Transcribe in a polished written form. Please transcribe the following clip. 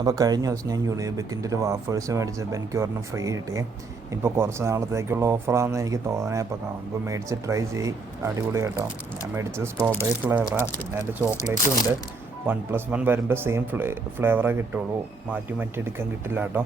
അപ്പോൾ കഴിഞ്ഞ ദിവസം ഞാൻ യൂണിബിക്കിൻ്റെ ഒരു വാഫേഴ്സ് മേടിച്ചപ്പോൾ എനിക്ക് ഒരെണ്ണം ഫ്രീ കിട്ടി. ഇപ്പോൾ കുറച്ച് നാളത്തേക്കുള്ള ഓഫറാണെന്ന് എനിക്ക് തോന്നണേ. അപ്പോൾ കാണുമ്പോൾ മേടിച്ച് ട്രൈ ചെയ്യും, അടിപൊളി കേട്ടോ. ഞാൻ മേടിച്ചത് സ്ട്രോബെറി ഫ്ലേവറാണ്, പിന്നെ അതിൻ്റെ ചോക്ലേറ്റും ഉണ്ട്. 1+1 വരുമ്പോൾ സെയിം ഫ്ലേവറേ കിട്ടുള്ളൂ, മാറ്റി എടുക്കാൻ കിട്ടില്ല കേട്ടോ.